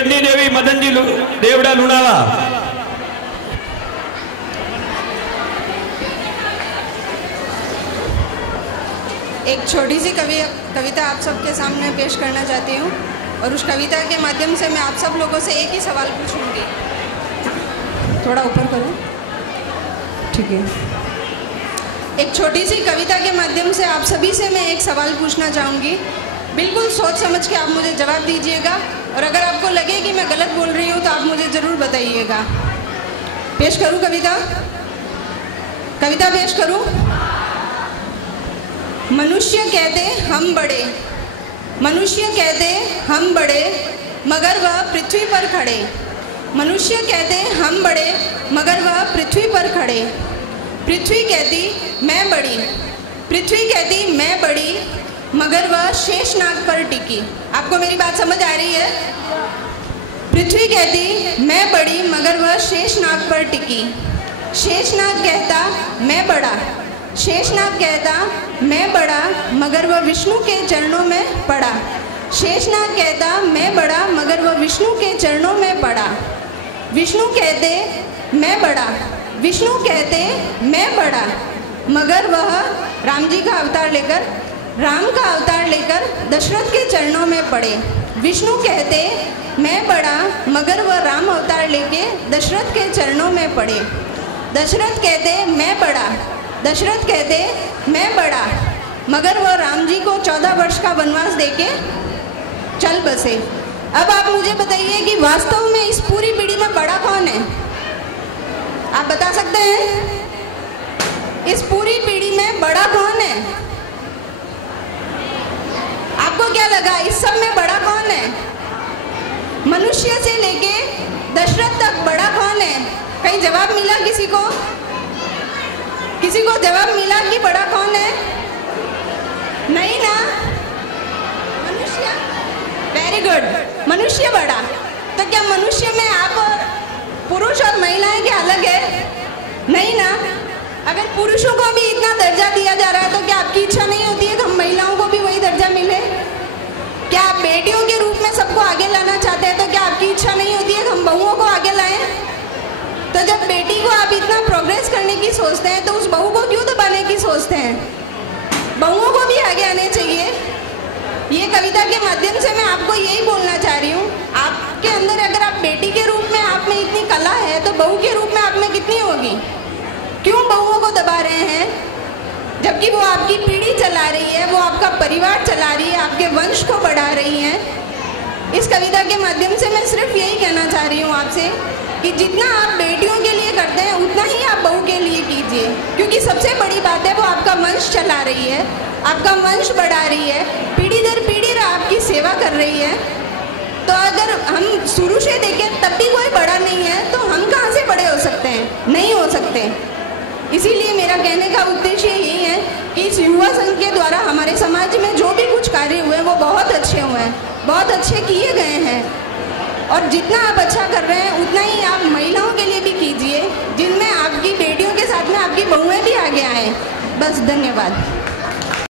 रजनी देवी मदन जी देवड़ा लुणावा। एक छोटी सी कविता आप सबके सामने पेश करना चाहती हूँ और उस कविता के माध्यम से मैं आप सब लोगों से एक ही सवाल पूछूंगी। थोड़ा ऊपर करो, ठीक है। एक छोटी सी कविता के माध्यम से आप सभी से मैं एक सवाल पूछना चाहूँगी। बिल्कुल सोच समझ के आप मुझे जवाब दीजिएगा और अगर आपको लगे कि मैं गलत बोल रही हूँ तो आप मुझे ज़रूर बताइएगा। पेश करूँ कविता? कविता पेश करूँ? मनुष्य कहते हम बड़े, मनुष्य कहते हम बड़े, मगर वह पृथ्वी पर खड़े। मनुष्य कहते हम बड़े, मगर वह पृथ्वी पर खड़े। पृथ्वी कहती मैं बड़ी, पृथ्वी कहती मैं बड़ी, मगर वह शेषनाग पर टिकी। आपको मेरी बात समझ आ रही है? पृथ्वी कहती मैं बड़ी, मगर वह शेषनाग पर टिकी। शेषनाग कहता मैं बड़ा, शेषनाग कहता मैं बड़ा, मगर वह विष्णु के चरणों में पड़ा। शेषनाग कहता मैं बड़ा, मगर वह विष्णु के चरणों में पड़ा। विष्णु कहते मैं बड़ा, विष्णु कहते मैं बड़ा, मगर वह राम जी का अवतार लेकर, राम का अवतार लेकर दशरथ के चरणों में पड़े। विष्णु कहते मैं बड़ा, मगर वह राम अवतार लेके दशरथ के चरणों में पड़े। दशरथ कहते मैं बड़ा, दशरथ कहते मैं बड़ा, मगर वह राम जी को 14 वर्ष का वनवास देके चल बसे। अब आप मुझे बताइए कि वास्तव में इस पूरी पीढ़ी में बड़ा कौन है? आप बता सकते हैं? इस पूरी पीढ़ी में बड़ा कौन है? आपको क्या लगा इस सब में बड़ा कौन है? मनुष्य से लेके दशरथ तक बड़ा कौन है? कहीं जवाब मिला किसी को? किसी को जवाब मिला कि बड़ा कौन है? नहीं ना? मनुष्य? वेरी गुड, मनुष्य बड़ा। तो क्या मनुष्य में आप और पुरुष और महिलाएं क्या अलग है? नहीं ना? अगर पुरुषों को भी इतना दर्जा दिया जा रहा है तो क्या आपकी इच्छा नहीं होती है कि हम महिलाओं को भी वही दर्जा मिले? क्या आप बेटियों के रूप में सबको आगे लाना चाहते हैं तो क्या आपकी इच्छा नहीं होती है कि हम बहुओं को आगे लाएं? तो जब बेटी को आप इतना प्रोग्रेस करने की सोचते हैं तो उस बहू को क्यों दबाने की सोचते हैं? बहुओं को भी आगे आने चाहिए। ये कविता के माध्यम से मैं आपको यही बोलना चाह रही हूँ, आपके अंदर अगर आप बेटी के रूप में आप में इतनी कला है तो बहू के रूप में आप में कितनी होगी? क्यों बहुओं को दबा रहे हैं जबकि वो आपकी पीढ़ी चला रही है, वो आपका परिवार चला रही है, आपके वंश को बढ़ा रही है? इस कविता के माध्यम से मैं सिर्फ यही कहना चाह रही हूँ आपसे कि जितना आप बेटियों के लिए करते हैं उतना ही आप बहू के लिए कीजिए, क्योंकि सबसे बड़ी बात है वो आपका वंश चला रही है, आपका वंश बढ़ा रही है, पीढ़ी दर पीढ़ी आपकी सेवा कर रही है। तो अगर हम शुरू से देखें तब भी कोई बड़ा नहीं है तो हम कहाँ से बड़े हो सकते हैं? नहीं हो सकते। इसीलिए मेरा कहने का उद्देश्य यही है कि इस युवा संघ के द्वारा हमारे समाज में जो भी कुछ कार्य हुए वो बहुत अच्छे हुए हैं, बहुत अच्छे किए गए हैं। और जितना आप अच्छा कर रहे हैं उतना ही आप महिलाओं के लिए भी कीजिए, जिनमें आपकी बेटियों के साथ में आपकी बहुएं भी आगे आएँ। बस, धन्यवाद।